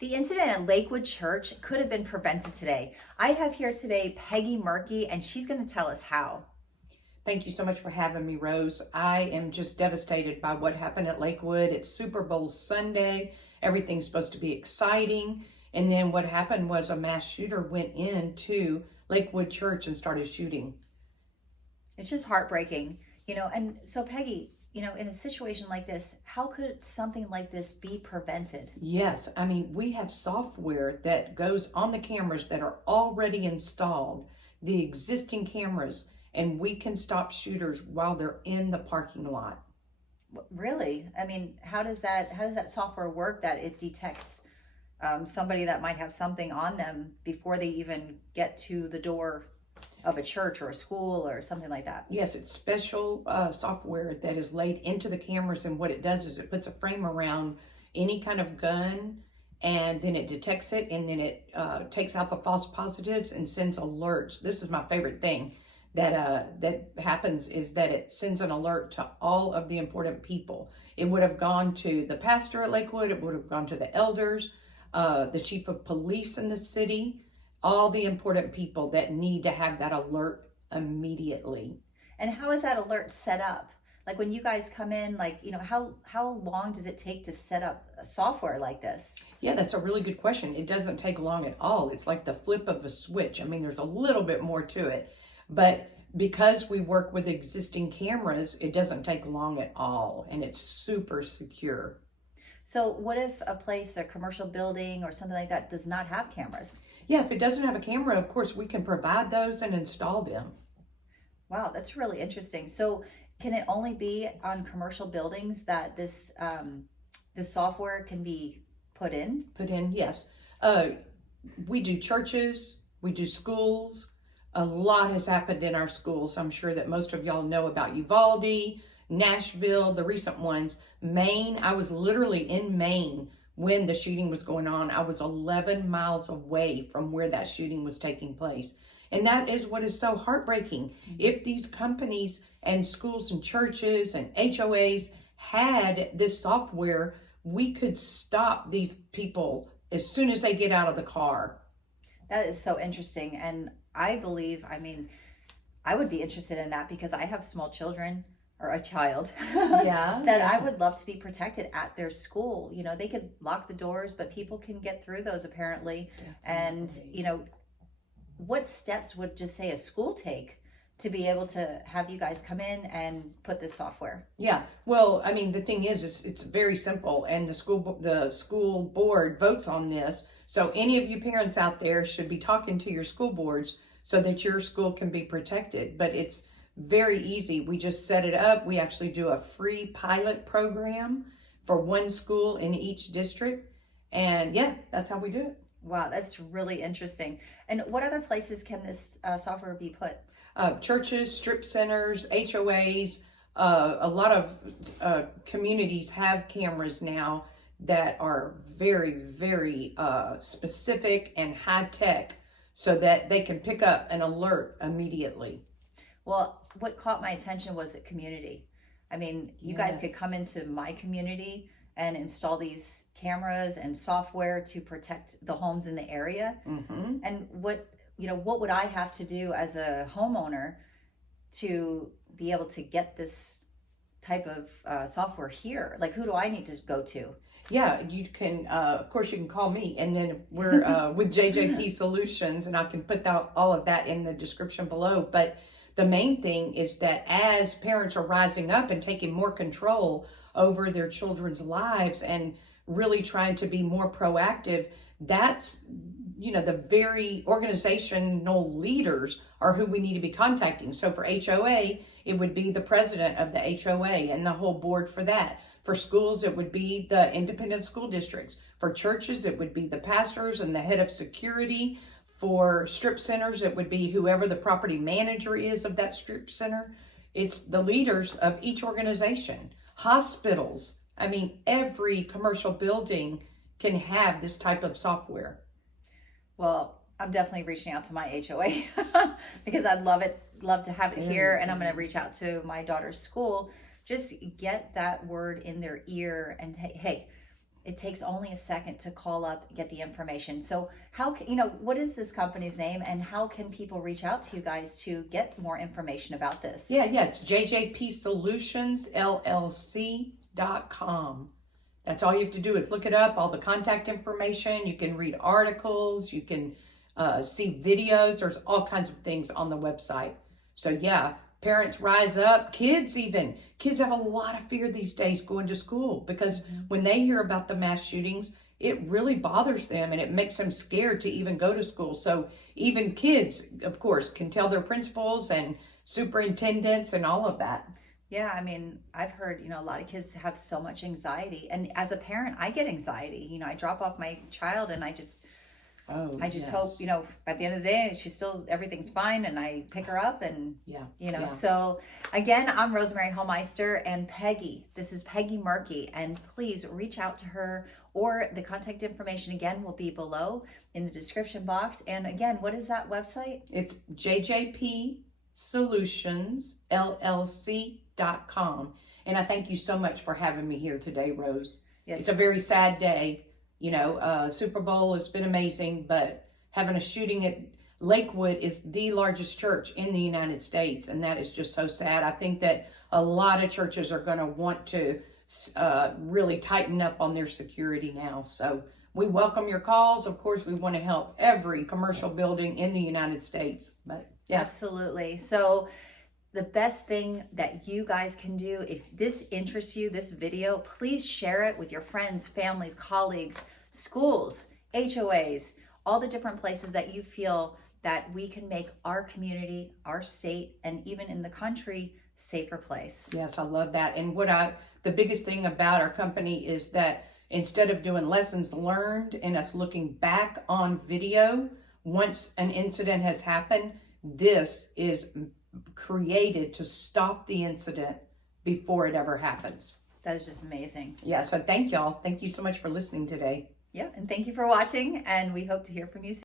The incident at Lakewood Church could have been prevented today. I have here today Peggy Merkey, and she's going to tell us how. Thank you so much for having me, Rose. I am just devastated by what happened at Lakewood. It's Super Bowl Sunday. Everything's supposed to be exciting. And then what happened was a mass shooter went into Lakewood Church and started shooting. It's just heartbreaking, and so Peggy, in a situation like this, how could something like this be prevented? Yes, I mean, we have software that goes on the cameras that are already installed, the existing cameras, and we can stop shooters while they're in the parking lot. Really? I mean, how does that software work that it detects somebody that might have something on them before they even get to the door of a church or a school or something like that? Yes, it's special software that is laid into the cameras, and what it does is it puts a frame around any kind of gun, and then it detects it, and then it takes out the false positives and sends alerts. This is my favorite thing that happens, is that it sends an alert to all of the important people. It would have gone to the pastor at Lakewood, it would have gone to the elders, the chief of police in the city, all the important people that need to have that alert immediately. And how is that alert set up? Like when you guys come in, how long does it take to set up a software like this? Yeah, that's a really good question. It doesn't take long at all. It's like the flip of a switch. I mean, there's a little bit more to it, but because we work with existing cameras, it doesn't take long at all, and it's super secure. So what if a commercial building or something like that does not have cameras? Yeah, if it doesn't have a camera, of course, we can provide those and install them. Wow, that's really interesting. So can it only be on commercial buildings that this software can be put in? Put in, yes. We do churches, we do schools. A lot has happened in our schools. I'm sure that most of y'all know about Uvalde, Nashville, the recent ones. Maine, I was literally in Maine when the shooting was going on. I was 11 miles away from where that shooting was taking place. And that is what is so heartbreaking. Mm-hmm. If these companies and schools and churches and HOAs had this software, we could stop these people as soon as they get out of the car. That is so interesting. And I believe, I would be interested in that because I have small children, or a child, yeah, that I would love to be protected at their school. They could lock the doors, but people can get through those apparently. Definitely. And, what steps would just say a school take to be able to have you guys come in and put this software? Yeah, well, I mean, the thing is it's very simple, and the school board votes on this. So any of you parents out there should be talking to your school boards so that your school can be protected. But it's very easy. We just set it up. We actually do a free pilot program for one school in each district. And yeah, that's how we do it. Wow, that's really interesting. And what other places can this software be put? Churches, strip centers, HOAs, a lot of communities have cameras now that are very, very specific and high tech so that they can pick up an alert immediately. Well, what caught my attention was a community. You guys could come into my community and install these cameras and software to protect the homes in the area. Mm-hmm. And what would I have to do as a homeowner to be able to get this type of software here? Like, who do I need to go to? Yeah, you can, of course, you can call me, and then we're with JJP Solutions, and I can put all of that in the description below. But the main thing is that as parents are rising up and taking more control over their children's lives and really trying to be more proactive, that's, the very organizational leaders are who we need to be contacting. So for HOA, it would be the president of the HOA and the whole board for that. For schools, it would be the independent school districts. For churches, it would be the pastors and the head of security. For strip centers, it would be whoever the property manager is of that strip center. It's the leaders of each organization. Hospitals, every commercial building can have this type of software. Well, I'm definitely reaching out to my HOA because I'd love to have it here. And I'm going to reach out to my daughter's school. Just get that word in their ear and hey, it takes only a second to call up and get the information. So how can, what is this company's name, and how can people reach out to you guys to get more information about this? Yeah, it's jjpsolutionsllc.com. That's all you have to do is look it up, all the contact information. You can read articles, you can see videos. There's all kinds of things on the website. So yeah, parents rise up, kids have a lot of fear these days going to school, because when they hear about the mass shootings, it really bothers them and it makes them scared to even go to school. So even kids, of course, can tell their principals and superintendents and all of that. Yeah, I mean, I've heard, a lot of kids have so much anxiety. And as a parent, I get anxiety. I drop off my child and I just hope, at the end of the day, everything's fine, and I pick her up and, So again, I'm Rosemary Homeister, and Peggy, this is Peggy Merkey, and please reach out to her, or the contact information again will be below in the description box. And again, what is that website? It's jjpsolutionsllc.com. And I thank you so much for having me here today, Rose. Yes. It's a very sad day. Super Bowl has been amazing, but having a shooting at Lakewood is the largest church in the United States, and that is just so sad. I think that a lot of churches are going to want to really tighten up on their security now. So we welcome your calls. Of course, we want to help every commercial building in the United States. But yeah. Absolutely. So the best thing that you guys can do, if this interests you, this video, please share it with your friends, families, colleagues, schools, HOAs, all the different places that you feel that we can make our community, our state, and even in the country, safer place. Yes, I love that. And the biggest thing about our company is that instead of doing lessons learned and us looking back on video, once an incident has happened, this is created to stop the incident before it ever happens. That is just amazing. Yeah, so thank y'all. Thank you so much for listening today. Yeah, and thank you for watching, and we hope to hear from you soon.